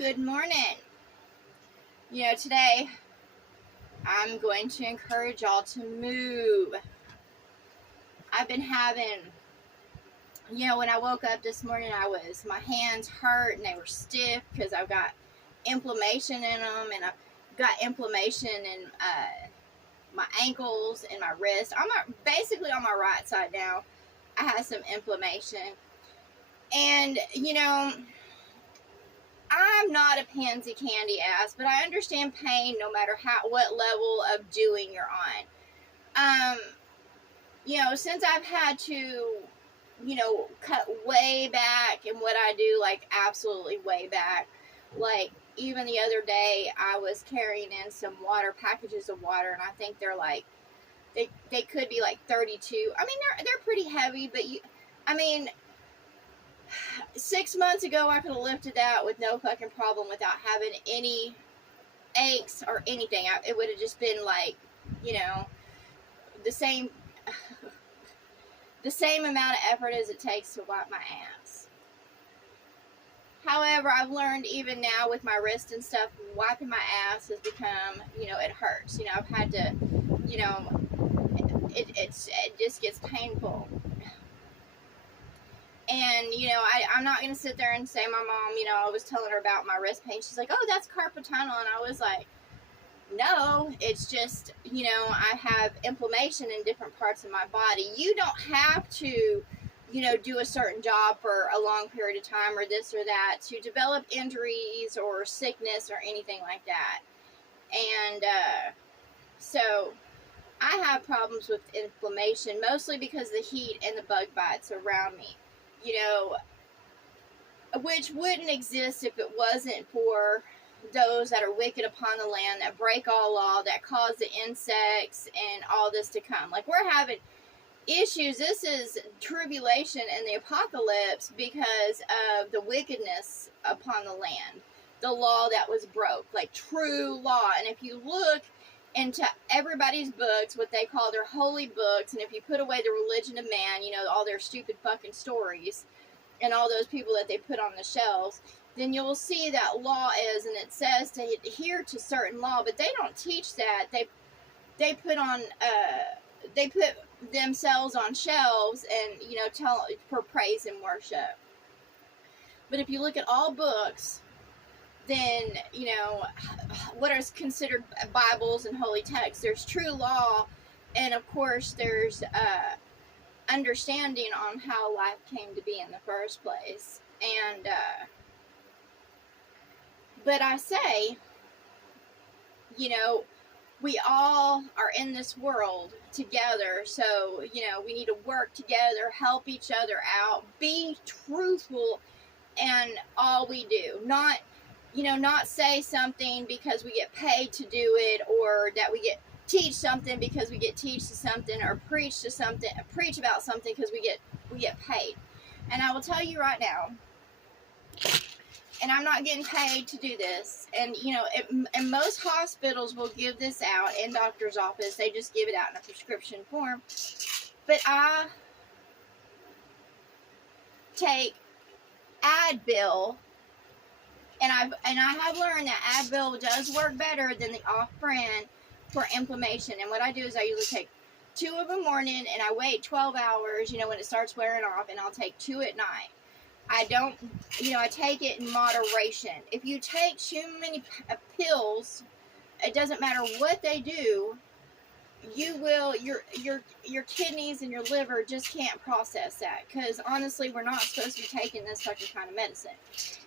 Good morning. Today I'm going to encourage y'all to move. I've been having, when I woke up this morning, my hands hurt and they were stiff because I've got inflammation in them, and I've got inflammation in my ankles and my wrist. Basically on my right side now. I have some inflammation, and I'm not a pansy candy ass, but I understand pain no matter what level of doing you're on. Since I've had to, cut way back in what I do, like absolutely way back. Like even the other day, I was carrying in some packages of water, and I think they're like, they could be like 32. I mean, they're pretty heavy, but 6 months ago, I could have lifted that with no fucking problem without having any aches or anything. It would have just been like, the same amount of effort as it takes to wipe my ass. However, I've learned even now with my wrist and stuff, wiping my ass has become, it hurts. I've had to, it just gets painful. And, I'm not going to sit there and say my mom, I was telling her about my wrist pain. She's like, oh, that's carpal tunnel. And I was like, no, it's just, I have inflammation in different parts of my body. You don't have to, do a certain job for a long period of time or this or that to develop injuries or sickness or anything like that. And so I have problems with inflammation, mostly because of the heat and the bug bites around me, which wouldn't exist if it wasn't for those that are wicked upon the land, that break all law, that cause the insects and all this to come. Like, we're having issues. This is tribulation and the apocalypse because of the wickedness upon the land, the law that was broke, like true law. And if you look into everybody's books, what they call their holy books, and if you put away the religion of man, all their stupid fucking stories and all those people that they put on the shelves, then you'll see that law is, and it says to adhere to certain law, but they don't teach that. They put themselves on shelves and, tell for praise and worship. But if you look at all books, then, what is considered Bibles and holy texts, there's true law, and of course there's understanding on how life came to be in the first place. And but I say, we all are in this world together, so, we need to work together, help each other out, be truthful in all we do. Not say something because we get paid to do it, or that we teach something because we get teach to something, or preach about something because we get paid. And I will tell you right now, and I'm not getting paid to do this, and and most hospitals will give this out in doctor's office. They just give it out in a prescription form. But I take Advil, and I have learned that Advil does work better than the off-brand for inflammation. And what I do is I usually take 2 of them morning, and I wait 12 hours, when it starts wearing off, and I'll take 2 at night. I don't, I take it in moderation. If you take too many pills, it doesn't matter what they do, you will, your kidneys and your liver just can't process that. Because honestly, we're not supposed to be taking this fucking kind of medicine.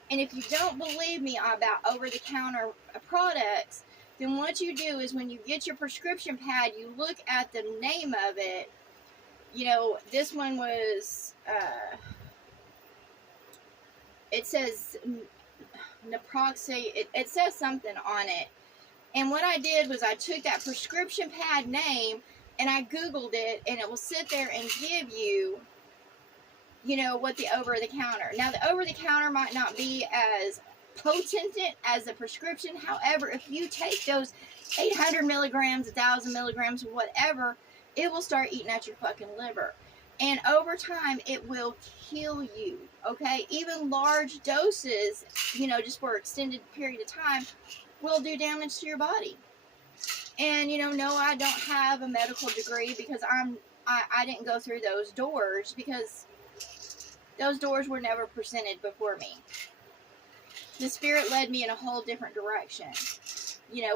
And if you don't believe me about over-the-counter products, then what you do is when you get your prescription pad, you look at the name of it. This one was, it says naproxen. It says something on it. And what I did was I took that prescription pad name and I Googled it, and it will sit there and give you, what the over-the-counter. Now, the over-the-counter might not be as potent as the prescription. However, if you take those 800 milligrams, 1,000 milligrams, whatever, it will start eating at your fucking liver. And over time, it will kill you, okay? Even large doses, just for an extended period of time, will do damage to your body. And, no, I don't have a medical degree because I didn't go through those doors, because those doors were never presented before me. The Spirit led me in a whole different direction.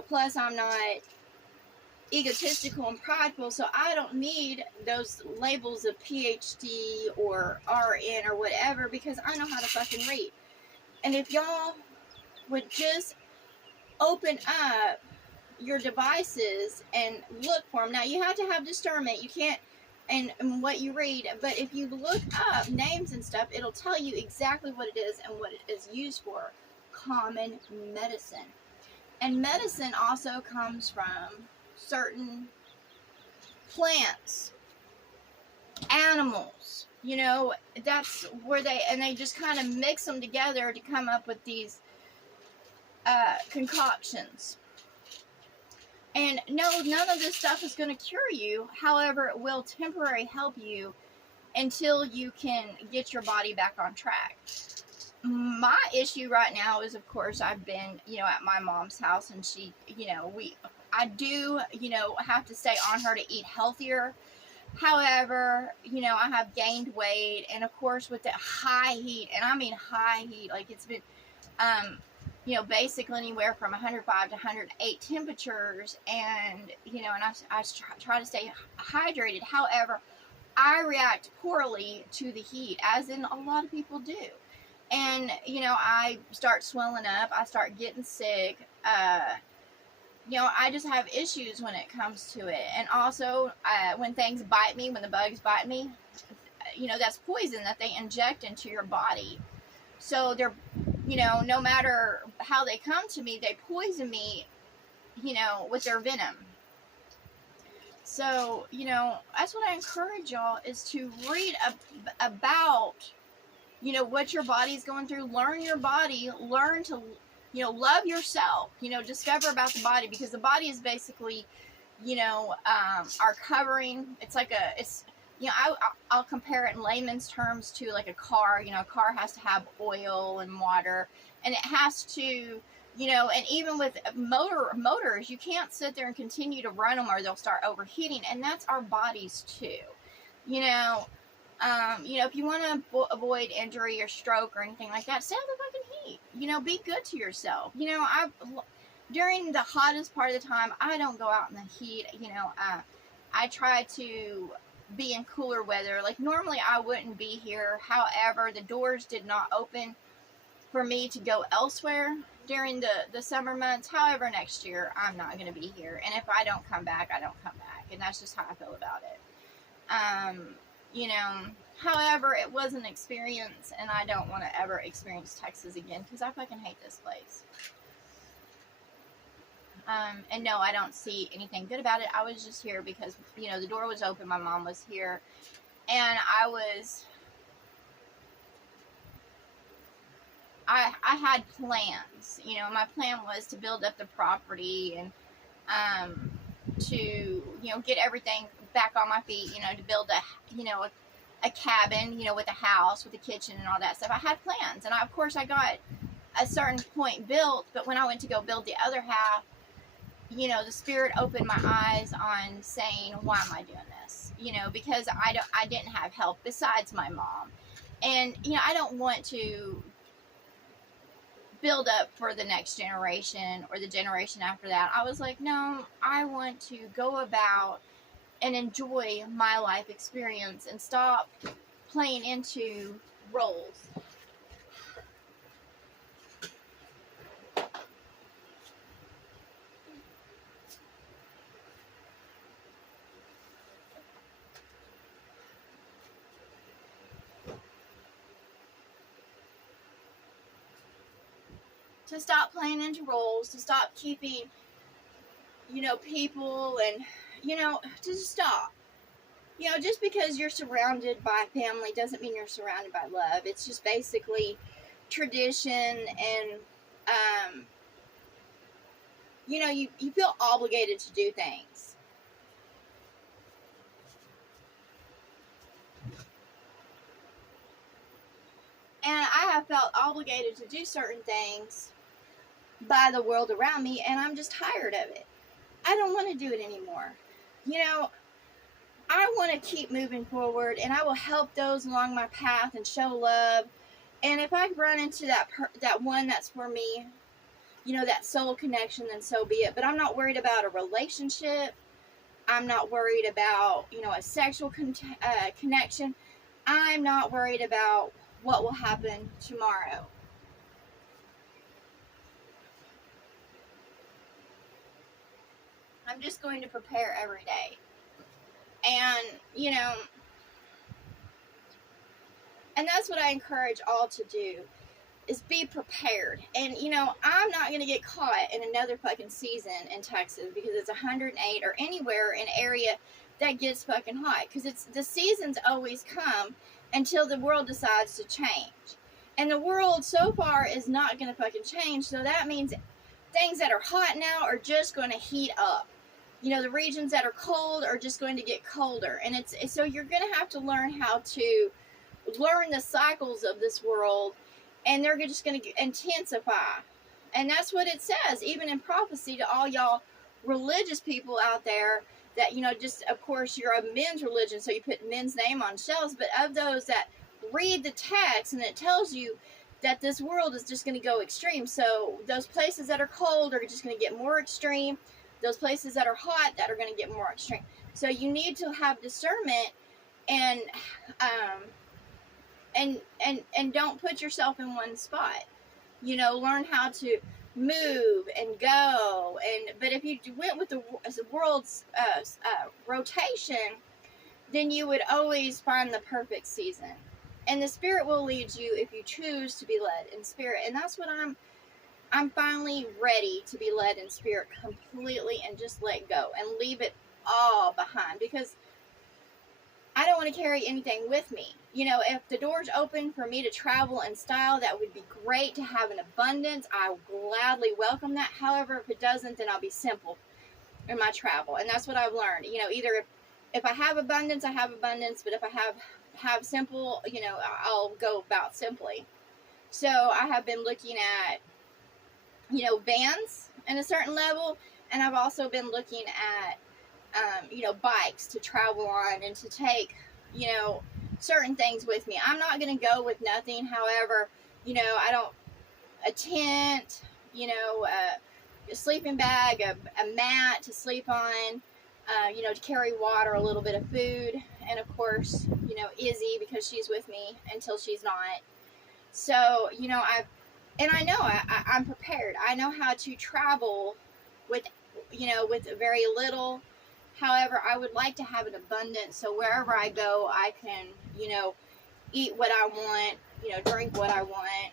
Plus I'm not egotistical and prideful, so I don't need those labels of PhD or RN or whatever, because I know how to fucking read. And if y'all would just open up your devices and look for them. Now, you have to have discernment. You can't, and what you read, but if you look up names and stuff, it'll tell you exactly what it is and what it is used for. Common medicine. And medicine also comes from certain plants, animals. That's where they just kind of mix them together to come up with these concoctions. And no, none of this stuff is going to cure you. However, it will temporarily help you until you can get your body back on track. My issue right now is, of course, I've been, at my mom's house, and she, I do, have to stay on her to eat healthier. However, I have gained weight, and of course with the high heat, and I mean high heat, like it's been, basically anywhere from 105 to 108 temperatures, and, and I try to stay hydrated. However, I react poorly to the heat, as in a lot of people do. And, I start swelling up, I start getting sick, I just have issues when it comes to it. And also, when things bite me, when the bugs bite me, that's poison that they inject into your body. So they're, no matter how they come to me, they poison me, with their venom. So, that's what I encourage y'all, is to read about, what your body's going through. Learn your body. Learn to, love yourself. Discover about the body, because the body is basically, our covering. It's like I'll compare it in layman's terms to like a car. A car has to have oil and water, and it has to, and even with motors, you can't sit there and continue to run them, or they'll start overheating. And that's our bodies too. If you want to avoid injury or stroke or anything like that, stay out of the fucking heat. Be good to yourself. During the hottest part of the time, I don't go out in the heat. I try to be in cooler weather. Like, normally I wouldn't be here. However, the doors did not open for me to go elsewhere during the summer months. However, next year I'm not going to be here. And if I don't come back, I don't come back. And that's just how I feel about it. However, it was an experience, and I don't want to ever experience Texas again, because I fucking hate this place. And no, I don't see anything good about it. I was just here because, the door was open, my mom was here, and I had plans. My plan was to build up the property, and to, get everything back on my feet, to build a cabin, with a house, with a kitchen and all that stuff. I had plans, and of course I got a certain point built, but when I went to go build the other half, the Spirit opened my eyes on saying, why am I doing this? Because I didn't have help besides my mom. And, I don't want to build up for the next generation or the generation after that. I was like, no, I want to go about and enjoy my life experience and stop playing into roles. To stop playing into roles, to stop keeping, people, and, to stop. Just because you're surrounded by family doesn't mean you're surrounded by love. It's just basically tradition, and, you feel obligated to do things. And I have felt obligated to do certain things by the world around me, and I'm just tired of it. I don't want to do it anymore. You know, I want to keep moving forward, and I will help those along my path and show love. And if I run into that one that's for me, that soul connection, then so be it. But I'm not worried about a relationship. I'm not worried about, a sexual connection. I'm not worried about what will happen tomorrow. I'm just going to prepare every day. And, and that's what I encourage all to do, is be prepared. And, I'm not going to get caught in another fucking season in Texas because it's 108 or anywhere in area that gets fucking hot. Because the seasons always come until the world decides to change. And the world so far is not going to fucking change. So that means things that are hot now are just going to heat up. The regions that are cold are just going to get colder. And so you're going to have to learn how to learn the cycles of this world, and they're just going to intensify. And that's what it says, even in prophecy, to all y'all religious people out there that, just, of course, you're a men's religion, so you put men's name on shelves, but of those that read the text, and it tells you that this world is just going to go extreme. So those places that are cold are just going to get more extreme. Those places that are hot, that are going to get more extreme. So you need to have discernment, and don't put yourself in one spot. Learn how to move and go. But if you went with the world's rotation, then you would always find the perfect season. And the Spirit will lead you if you choose to be led in Spirit. And that's what I'm finally ready to be led in Spirit completely, and just let go and leave it all behind, because I don't want to carry anything with me. If the door's open for me to travel in style, that would be great, to have an abundance. I will gladly welcome that. However, if it doesn't, then I'll be simple in my travel. And that's what I've learned. Either if I have abundance, I have abundance. But if I have simple, I'll go about simply. So I have been looking at, vans in a certain level. And I've also been looking at, bikes to travel on, and to take, certain things with me. I'm not going to go with nothing. However, I don't, a tent, a sleeping bag, a mat to sleep on, to carry water, a little bit of food, and of course, Izzy, because she's with me until she's not. So, I know I'm prepared. I know how to travel with very little. However, I would like to have an abundance, so wherever I go, I can, eat what I want, drink what I want.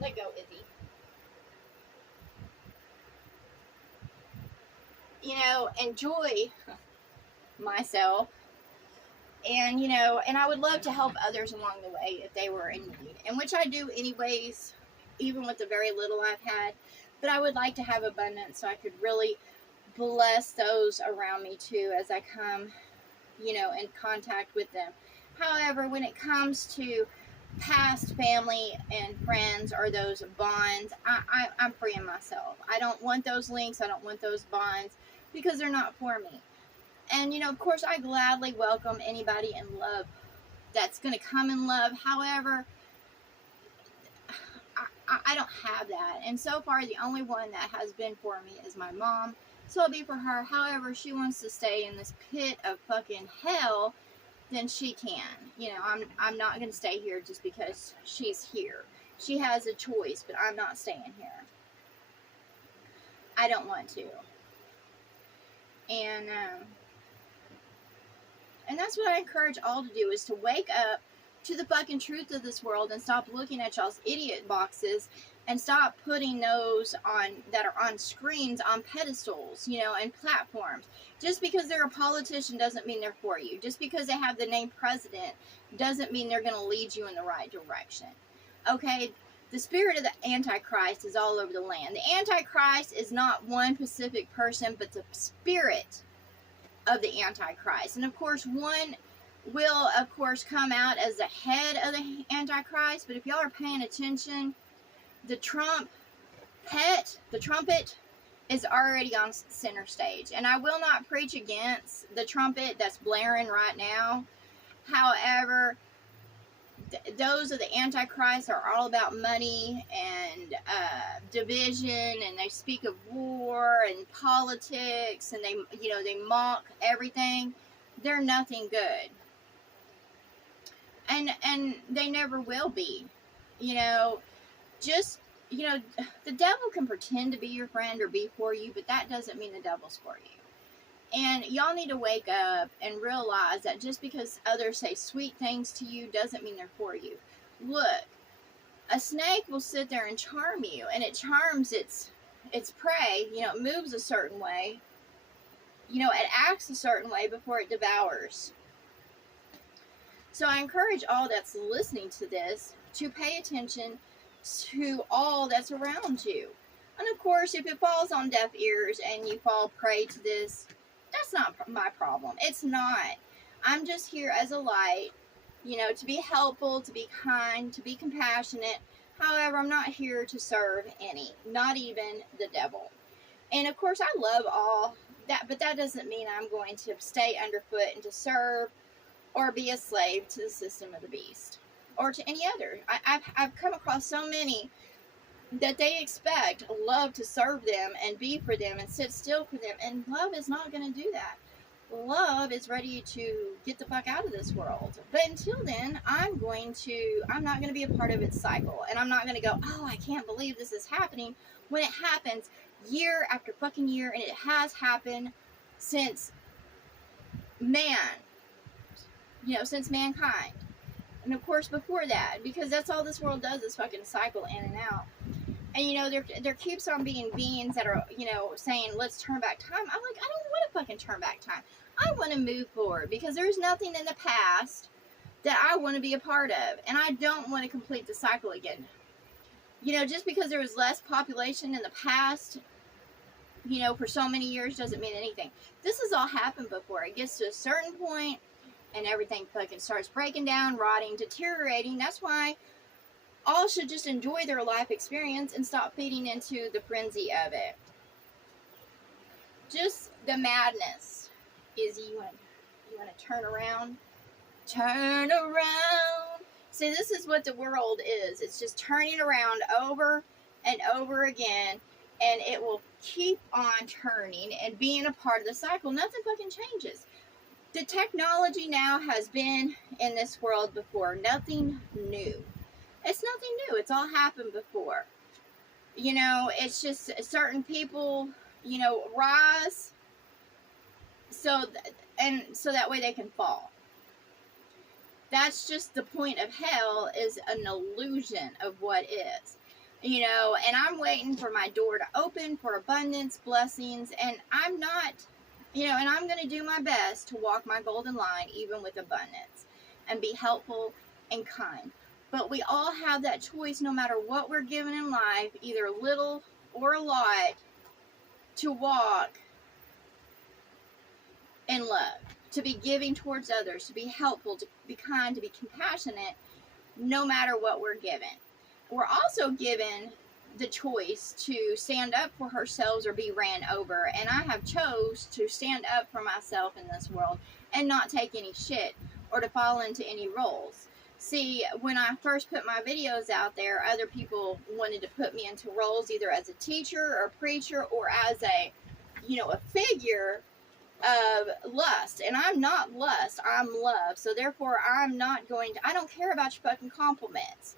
Let go, Izzy. Enjoy myself. And, and I would love to help others along the way if they were in need. And which I do anyways, even with the very little I've had. But I would like to have abundance, so I could really bless those around me too as I come, in contact with them. However, when it comes to past family and friends, or those bonds, I'm freeing myself. I don't want those links. I don't want those bonds, because they're not for me. And, of course, I gladly welcome anybody in love that's going to come in love. However, I don't have that. And so far, the only one that has been for me is my mom. So it'll be for her. However, she wants to stay in this pit of fucking hell, then she can. I'm not going to stay here just because she's here. She has a choice, but I'm not staying here. I don't want to. And that's what I encourage all to do, is to wake up to the fucking truth of this world, and stop looking at y'all's idiot boxes, and stop putting those that are on screens on pedestals, and platforms. Just because they're a politician doesn't mean they're for you. Just because they have the name president doesn't mean they're going to lead you in the right direction. Okay? The spirit of the Antichrist is all over the land. The Antichrist is not one specific person, but the spirit of the Antichrist. And of course, one will, of course, come out as the head of the Antichrist. But if y'all are paying attention, the trumpet, is already on center stage. And I will not preach against the trumpet that's blaring right now. However, those of the Antichrist are all about money and division, and they speak of war and politics, and they mock everything. They're nothing good, and they never will be. Just the devil can pretend to be your friend or be for you, but that doesn't mean the devil's for you. And y'all need to wake up and realize that just because others say sweet things to you doesn't mean they're for you. Look, a snake will sit there and charm you, and it charms its prey. It moves a certain way. It acts a certain way before it devours. So I encourage all that's listening to this to pay attention to all that's around you. And of course, if it falls on deaf ears and you fall prey to this, that's not my problem. It's not. I'm just here as a light, to be helpful, to be kind, to be compassionate. However, I'm not here to serve any, not even the devil. And of course, I love all that, but that doesn't mean I'm going to stay underfoot and to serve or be a slave to the system of the beast or to any other. I've come across so many that they expect love to serve them and be for them and sit still for them, and love is not going to do that. Love is ready to get the fuck out of this world. But until then, I'm not going to be a part of its cycle, and I'm not going to go, oh, I can't believe this is happening, when it happens year after fucking year, and it has happened since since mankind. And of course before that, because that's all this world does is fucking cycle in and out. And there keeps on being beings that are, saying, let's turn back time. I'm like, I don't want to fucking turn back time. I want to move forward, because there's nothing in the past that I want to be a part of. And I don't want to complete the cycle again. Just because there was less population in the past, for so many years doesn't mean anything. This has all happened before. It gets to a certain point and everything fucking starts breaking down, rotting, deteriorating. That's why all should just enjoy their life experience and stop feeding into the frenzy of it. Just the madness is you want to turn around. Turn around. See, this is what the world is. It's just turning around over and over again, and it will keep on turning and being a part of the cycle. Nothing fucking changes. The technology now has been in this world before. Nothing new. It's nothing new. It's all happened before. It's just certain people, rise so that way they can fall. That's just the point of hell, is an illusion of what is. And I'm waiting for my door to open for abundance, blessings, and I'm not, and I'm going to do my best to walk my golden line even with abundance and be helpful and kind. But we all have that choice, no matter what we're given in life, either little or a lot, to walk in love, to be giving towards others, to be helpful, to be kind, to be compassionate, no matter what we're given. We're also given the choice to stand up for ourselves or be ran over. And I have chose to stand up for myself in this world and not take any shit or to fall into any roles. See, when I first put my videos out there, other people wanted to put me into roles either as a teacher or a preacher or as a figure of lust. And I'm not lust, I'm love. So therefore, I don't care about your fucking compliments.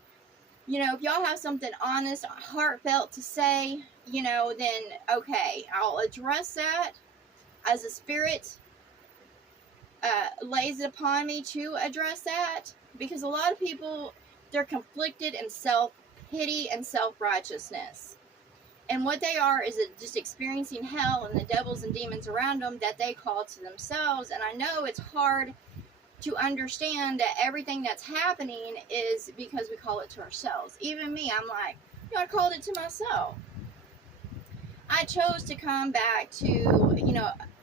If y'all have something honest, heartfelt to say, then okay, I'll address that as the Spirit lays it upon me to address that. Because a lot of people, they're conflicted in self-pity and self-righteousness. And what they are is just experiencing hell and the devils and demons around them that they call to themselves. And I know it's hard to understand that everything that's happening is because we call it to ourselves. Even me, I'm like, I called it to myself. I chose to come back to,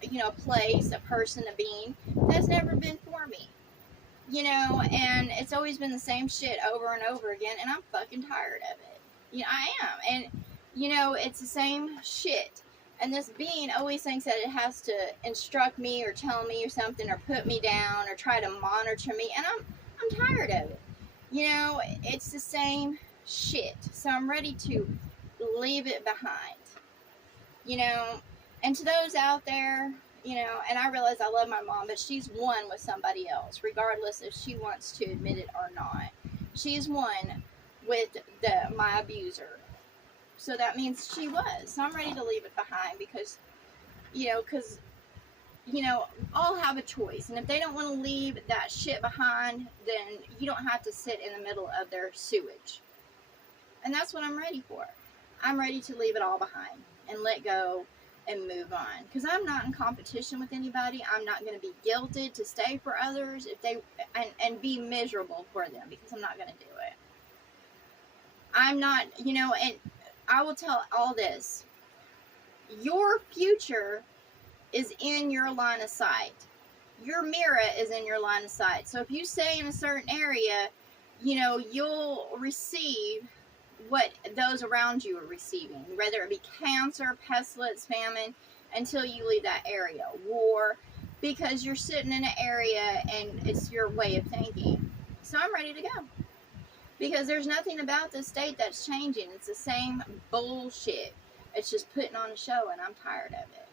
a place, a person, a being that's never been for me. And it's always been the same shit over and over again, and I'm fucking tired of it. I am. And, it's the same shit. And this being always thinks that it has to instruct me or tell me or something or put me down or try to monitor me, and I'm tired of it. It's the same shit. So I'm ready to leave it behind. And to those out there, and I realize I love my mom, but she's one with somebody else, regardless if she wants to admit it or not. She's one with my abuser. So that means she was. So I'm ready to leave it behind because, all have a choice. And if they don't want to leave that shit behind, then you don't have to sit in the middle of their sewage. And that's what I'm ready for. I'm ready to leave it all behind and let go and move on, because I'm not in competition with anybody. I'm not going to be guilted to stay for others if they and be miserable for them, because I'm not going to do it. I'm not, and I will tell all this. Your future is in your line of sight. Your mirror is in your line of sight. So if you stay in a certain area, you'll receive what those around you are receiving, whether it be cancer, pestilence, famine, until you leave that area, war, because you're sitting in an area and it's your way of thinking. So I'm ready to go, because there's nothing about this state that's changing. It's the same bullshit. It's just putting on a show, and I'm tired of it.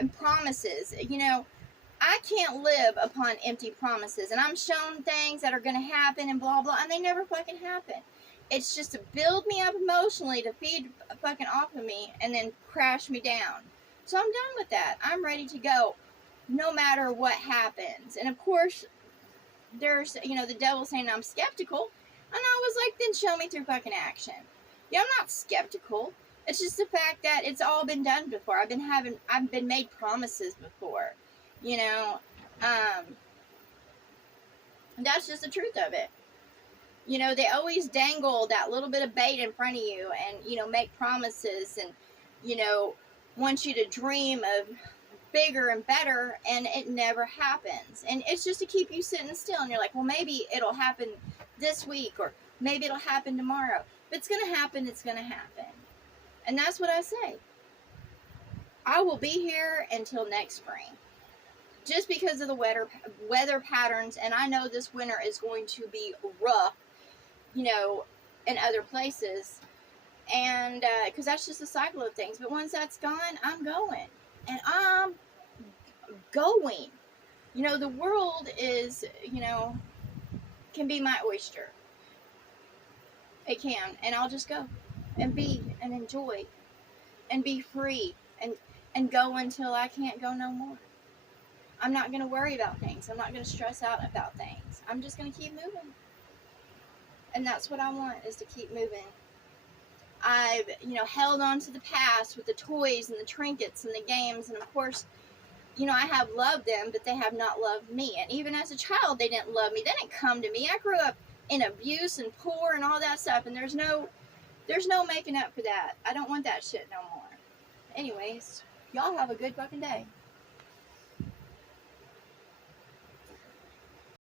And promises, I can't live upon empty promises, and I'm shown things that are going to happen and blah, blah, and they never fucking happen. It's just to build me up emotionally, to feed fucking off of me, and then crash me down. So I'm done with that. I'm ready to go, no matter what happens. And of course, there's, the devil saying I'm skeptical, and I was like, then show me through fucking action. I'm not skeptical. It's just the fact that it's all been done before. I've been made promises before. That's just the truth of it. They always dangle that little bit of bait in front of you and, make promises and, want you to dream of bigger and better, and it never happens. And it's just to keep you sitting still, and you're like, well, maybe it'll happen this week, or maybe it'll happen tomorrow. If it's going to happen, it's going to happen. And that's what I say. I will be here until next spring, just because of the weather patterns. And I know this winter is going to be rough, in other places. And because that's just the cycle of things. But once that's gone, I'm going. And I'm going. The world is, can be my oyster. It can. And I'll just go and be and enjoy and be free and go until I can't go no more. I'm not going to worry about things. I'm not going to stress out about things. I'm just going to keep moving. And that's what I want, is to keep moving. I've, held on to the past with the toys and the trinkets and the games. And of course, I have loved them, but they have not loved me. And even as a child, they didn't love me. They didn't come to me. I grew up in abuse and poor and all that stuff. And there's no making up for that. I don't want that shit no more. Anyways, y'all have a good fucking day.